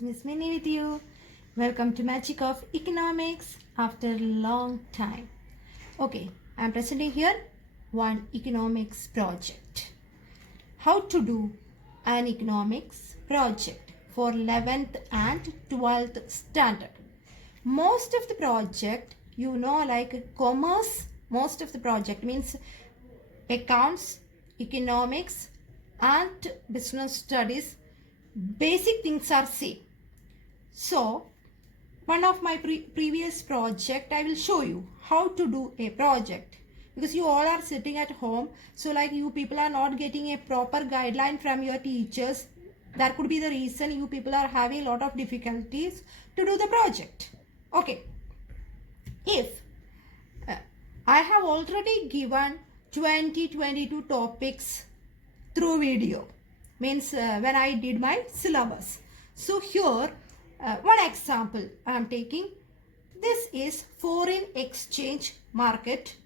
is Miss Minnie with you. Welcome to Magic of Economics after a long time. Okay, I am presenting here one economics project. How to do an economics project for 11th and 12th standard. Most of the project, like commerce, most of the project means accounts, economics and business studies, basic things are same. So one of my previous project, I will show you how to do a project, because you all are sitting at home, so like you people are not getting a proper guideline from your teachers. That could be the reason you people are having a lot of difficulties to do the project. Okay, if I have already given 2022 topics through video, means when I did my syllabus. So here one example I am taking. This is foreign exchange market.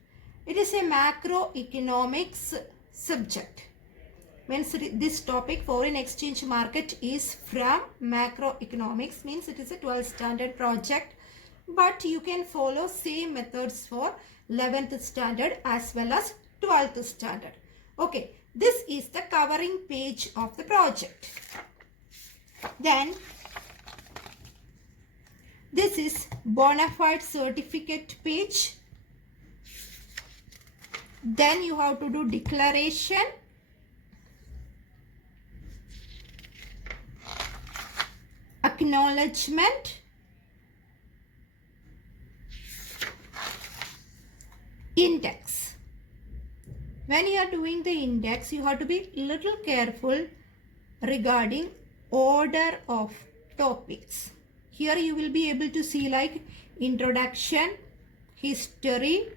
It is a macroeconomics subject. Means this topic, foreign exchange market, is from macroeconomics, means it is a 12th standard project, but you can follow same methods for 11th standard as well as 12th standard. Okay, this is the covering page of the project. Then this is bona fide certificate page. Then you have to do declaration, acknowledgement, index. When you are doing the index, you have to be little careful regarding order of topics. Here you will be able to see like introduction, history,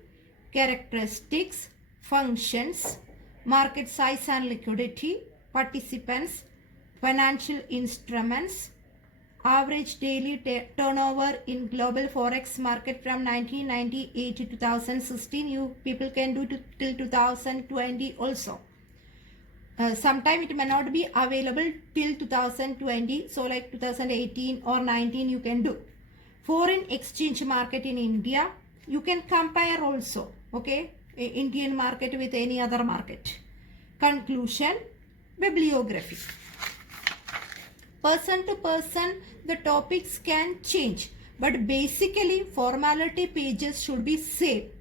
characteristics, functions, market size and liquidity, participants, financial instruments, average daily turnover in global forex market from 1998 to 2016. You people can do till 2020 also. Sometime it may not be available till 2020, so like 2018 or 19 you can do. Foreign exchange market in India, you can compare also, okay, Indian market with any other market. Conclusion, bibliography. Person to person the topics can change, but basically formality pages should be same,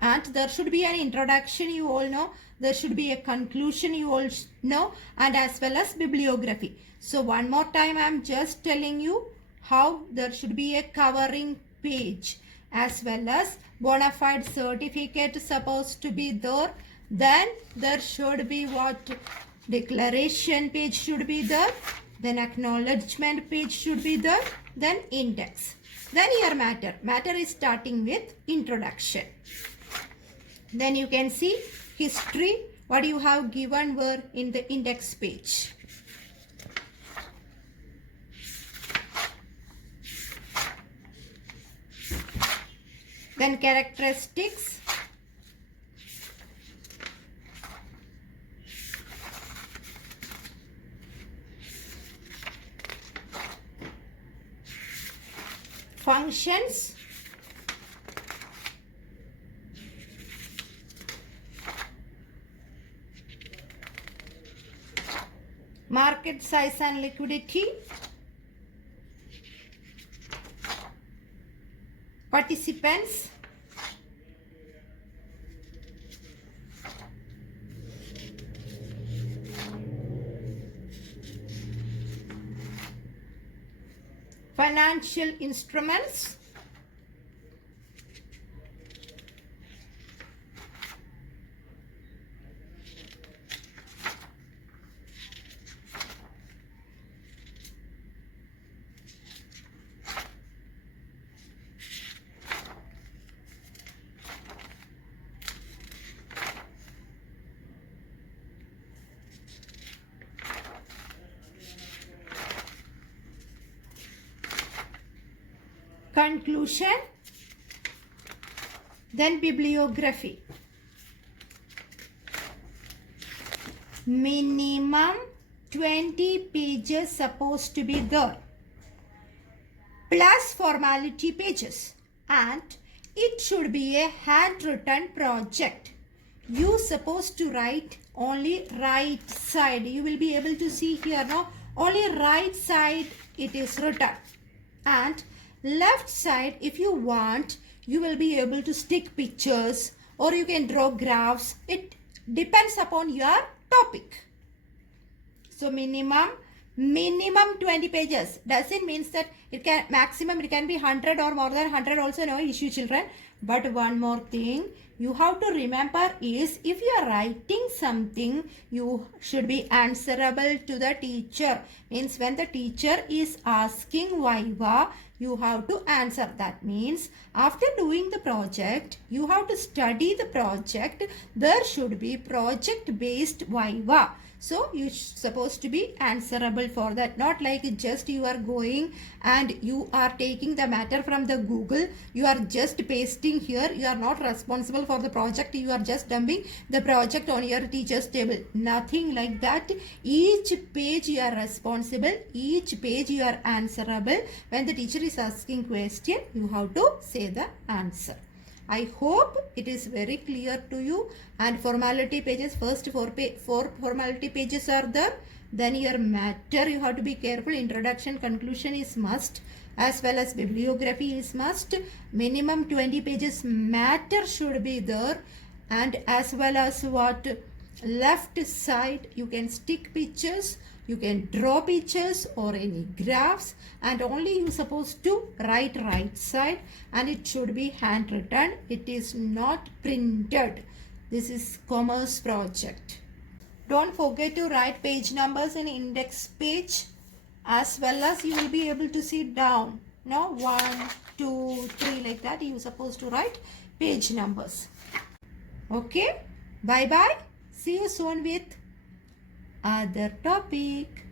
and there should be an introduction, you all know, there should be a conclusion, you all know, and as well as bibliography. So one more time I am just telling you how there should be a covering page, as well as bona fide certificate supposed to be there. Then there should be what? Declaration page should be there. Then acknowledgement page should be there. Then index. Then your matter. Matter is starting with introduction. Then you can see history, what you have given were in the index page. Then characteristics. Functions. Market size and liquidity. Participants. Financial instruments. Conclusion, then bibliography. Minimum 20 pages supposed to be there. plus formality pages, and it should be a handwritten project. You supposed to write only right side. You will be able to see here now, only right side it is written, and left side if you want you will be able to stick pictures or you can draw graphs. It depends upon your topic. So minimum 20 pages. Doesn't mean that it can maximum it can be 100 or more than 100 also, no issue children. But one more thing you have to remember is, if you are writing something you should be answerable to the teacher. Means when the teacher is asking viva, you have to answer. That means after doing the project you have to study the project. There should be project based viva. So you supposed to be answerable for that, not like just you are going and you are taking the matter from the Google, you are just pasting here, you are not responsible for the project, you are just dumping the project on your teacher's table. Nothing like that. Each page you are responsible, each page you are answerable. When the teacher is asking question, you have to say the answer. I hope it is very clear to you. And formality pages, first four formality pages are there. Then your matter you have to be careful. Introduction, conclusion is must, as well as bibliography is must. Minimum 20 pages matter should be there, and as well as what, left side you can stick pictures, you can draw pictures or any graphs, and only you supposed to write right side, and it should be handwritten. It is not printed. This is commerce project. Don't forget to write page numbers in index page, as well as you will be able to see down. Now 1, 2, 3 like that you supposed to write page numbers. Okay, bye bye. See you soon with other topic.